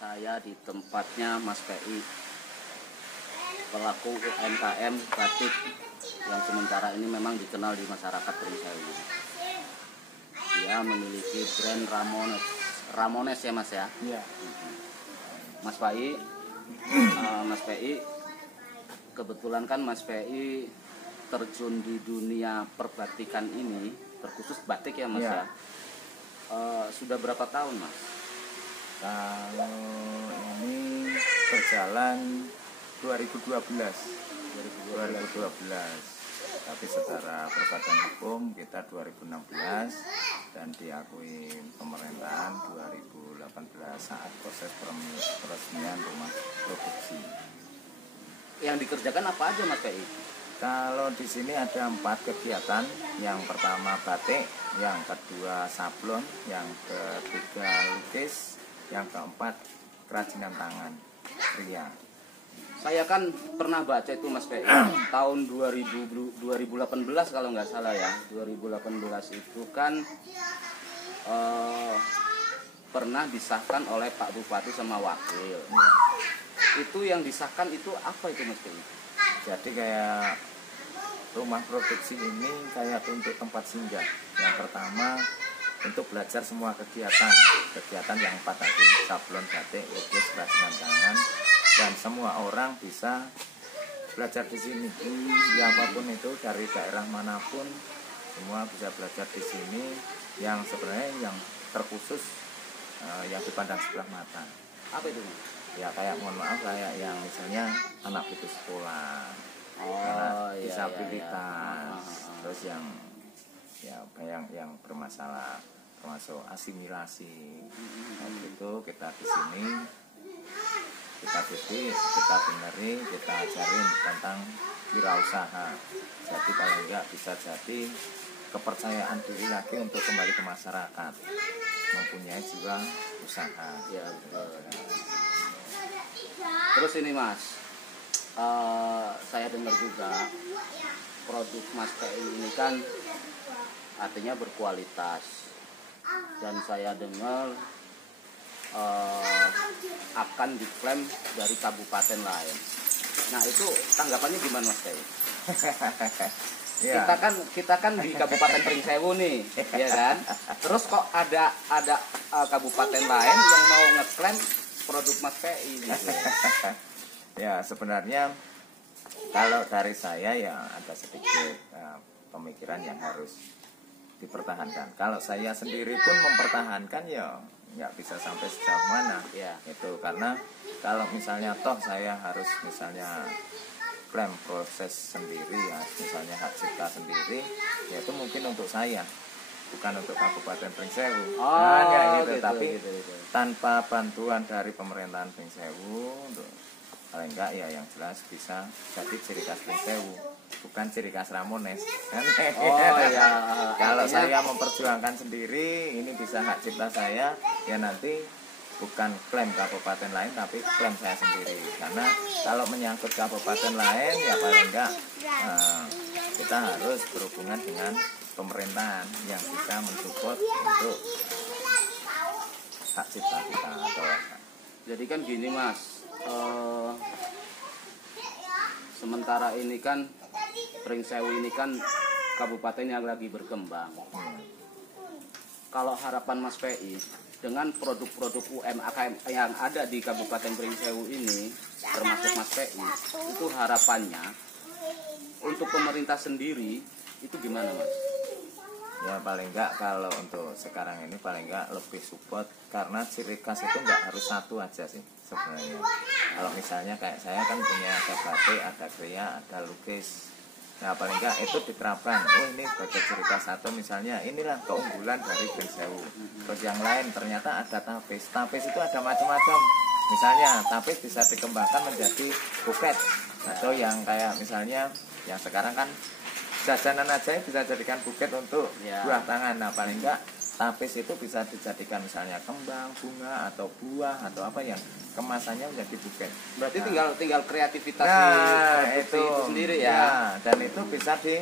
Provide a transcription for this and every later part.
Saya di tempatnya Mas PI, pelaku UMKM batik yang sementara ini memang dikenal di masyarakat Pringsewu. Dia memiliki brand Ramones ya Mas ya. Iya. Mas PI, kebetulan kan Mas PI terjun di dunia perbatikan ini, terkhusus batik ya Mas ya. Sudah berapa tahun Mas? Kalau ini berjalan 2012. Tapi secara perbadan hukum kita 2016 dan diakui pemerintahan 2018 saat proses peresmian rumah produksi. Yang dikerjakan apa aja Mas PI? Kalau di sini ada 4 kegiatan. Yang pertama batik, yang kedua sablon, yang ketiga lukis, yang keempat kerajinan tangan pria. Saya kan pernah baca itu Mas PI tahun 2018 kalau nggak salah ya. 2018 itu kan pernah disahkan oleh Pak Bupati sama Wakil. Itu yang disahkan itu apa itu Mas PI? Jadi kayak rumah produksi ini kayak untuk tempat singgah. Yang pertama untuk belajar semua kegiatan yang 4 tadi, sablon, batik, lukis, kerajinan tangan, dan semua orang bisa belajar di sini. Siapapun itu dari daerah manapun semua bisa belajar di sini. Yang sebenarnya yang terkhusus yang dipandang sebelah mata. Apa itu? Ya kayak mohon maaf kayak yang misalnya anak putus sekolah, anak disabilitas, terus yang yang bermasalah termasuk asimilasi. Itu kita di sini kita didik, kita beneri, kita ajarin tentang wirausaha. Jadi kalau enggak bisa jadi kepercayaan diri lagi untuk kembali ke masyarakat, mempunyai jiwa usaha. Ya, terus ini Mas, saya dengar juga produk Mas PI ini kan artinya berkualitas, dan saya dengar akan diklaim dari kabupaten lain. Nah itu tanggapannya gimana Mas PI? Ya. Kita kan di Kabupaten Pringsewu nih, ya kan? Terus kok ada kabupaten lain yang mau ngeklaim produk Mas PI gitu. Ya sebenarnya kalau dari saya ya ada sedikit pemikiran yang harus dipertahankan. Kalau saya sendiri pun mempertahankan ya nggak bisa sampai sejauh mana ya. Itu karena kalau misalnya toh saya harus misalnya klaim proses sendiri ya, misalnya hak cipta sendiri, ya itu mungkin untuk saya, bukan untuk Kabupaten Pringsewu. Gitu, tapi gitu. tanpa bantuan dari pemerintahan Pringsewu, untuk paling enggak ya yang jelas bisa jadi ciri khas Pringsewu, bukan ciri khas Ramones. Kalau saya memperjuangkan sendiri, ini bisa hak cipta saya, ya nanti bukan klaim kabupaten lain tapi klaim saya sendiri. Karena kalau menyangkut kabupaten lain ya paling enggak kita harus berhubungan dengan pemerintahan yang bisa mensupport untuk hak cipta kita atau jadi kan gini Mas, sementara ini kan Pringsewu ini kan kabupaten yang lagi berkembang. Kalau harapan Mas PI dengan produk-produk UMKM yang ada di Kabupaten Pringsewu ini, termasuk Mas PI, itu harapannya untuk pemerintah sendiri itu gimana Mas? Ya paling enggak kalau untuk sekarang ini paling enggak lebih support, karena ciri khas itu enggak harus satu aja sih sebenarnya. Kalau misalnya kayak saya kan punya ada batik, ada kria, ada lukis. Nah paling enggak itu diterapkan. Oh ini sebagai ciri khas satu, misalnya inilah keunggulan dari Pringsewu. Terus yang lain ternyata ada tapis. Tapis itu ada macam-macam. Misalnya tapis bisa dikembangkan menjadi buket, atau yang kayak misalnya yang sekarang kan jajanan aja bisa jadikan buket untuk buah tangan. Nah paling enggak tapis itu bisa dijadikan misalnya kembang, bunga, atau buah, atau apa yang kemasannya menjadi buket. Berarti tinggal kreativitas itu sendiri ya. Dan itu bisa di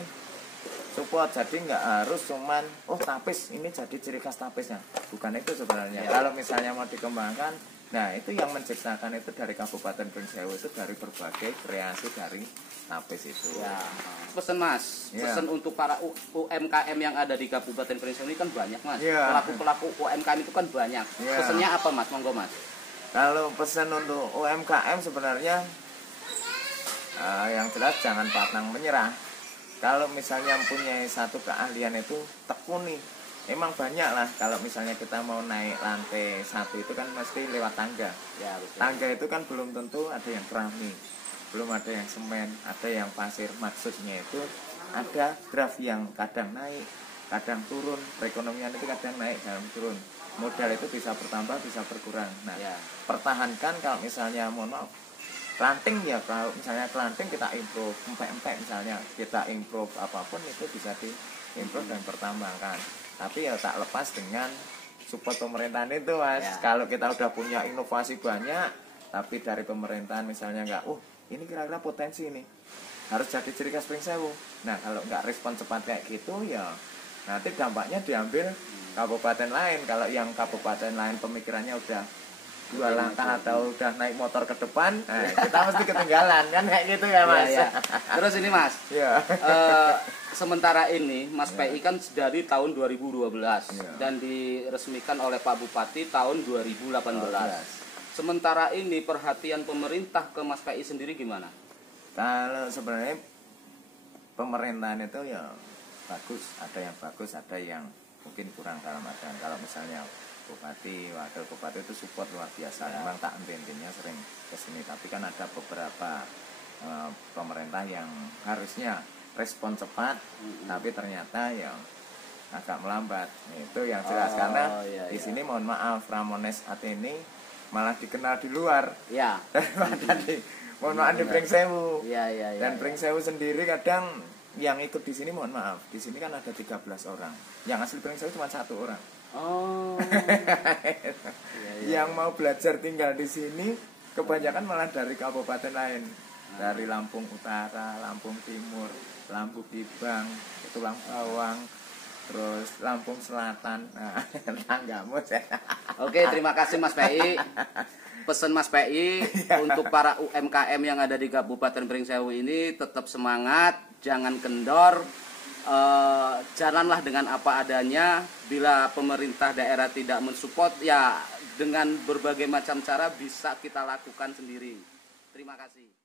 support. Jadi nggak harus cuman tapis ini jadi ciri khas tapisnya. Bukan itu sebenarnya. Kalau misalnya mau dikembangkan Nah itu yang menciptakan itu dari Kabupaten Pringsewu itu dari berbagai kreasi dari Tapis itu. Ya. Pesen Mas, Ya. pesen untuk para UMKM yang ada di Kabupaten Pringsewu ini kan banyak Mas. Ya. Pelaku-pelaku UMKM itu kan banyak. Ya. Pesennya apa Mas? Monggo Mas. Kalau pesan untuk UMKM sebenarnya yang jelas jangan pantang menyerah. Kalau misalnya mempunyai satu keahlian itu tekuni. Emang banyak lah kalau misalnya kita mau naik lantai 1 itu kan mesti lewat tangga. Ya, betul. Tangga itu kan belum tentu ada yang keramik, belum ada yang semen, ada yang pasir. Maksudnya itu ada graf yang kadang naik, kadang turun. Perekonomian itu kadang naik, kadang turun. Modal itu bisa bertambah, bisa berkurang. Nah, Ya. pertahankan kalau misalnya mohon maaf, ranting ya, kalau misalnya ranting kita improve, empek-empek misalnya kita improve apapun itu bisa diimprove dan bertambahkan. Tapi ya tak lepas dengan support pemerintahan itu Mas. Ya. Kalau kita udah punya inovasi banyak, tapi dari pemerintahan misalnya nggak, ini kira-kira potensi ini harus jadi ciri khas Pringsewu. Nah kalau nggak respon cepat kayak gitu ya nanti dampaknya diambil kabupaten lain. Kalau yang kabupaten lain pemikirannya udah dua langkah atau udah naik motor ke depan, nah, kita mesti ketinggalan kan kayak gitu ya Mas. Ya, ya. Terus ini Mas, Ya. sementara ini Mas PI kan dari tahun 2012 Ya. dan diresmikan oleh Pak Bupati tahun 2018. Sementara ini perhatian pemerintah ke Mas PI sendiri gimana? Kalau sebenarnya pemerintahan itu ya bagus, ada yang bagus, ada yang mungkin kurang dalam artian kalau misalnya bupati, wakil bupati itu support luar biasa. Ya. Memang tak henti-hentinya sering kesini, tapi kan ada beberapa pemerintah yang harusnya respon cepat, tapi ternyata yang agak melambat. Itu yang jelas karena iya, di iya. sini mohon maaf Ramones Atheni malah dikenal di luar Ya. daripada di mohon maaf di Pringsewu. Iya, iya, iya. Dan Pringsewu sendiri kadang yang ikut di sini mohon maaf, di sini kan ada 13 orang. Yang asli Pringsewu cuma 1 orang. Oh. Yang mau belajar tinggal di sini kebanyakan malah dari kabupaten lain. Dari Lampung Utara, Lampung Timur, Lampung Kibang, itu Lampung Bawang, terus Lampung Selatan. Nah, tanggamu saya. Oke, terima kasih Mas PI. Pesan Mas PI untuk para UMKM yang ada di Kabupaten Pringsewu ini tetap semangat, jangan kendor, jalanlah dengan apa adanya. Bila pemerintah daerah tidak mensupport, ya dengan berbagai macam cara bisa kita lakukan sendiri. Terima kasih.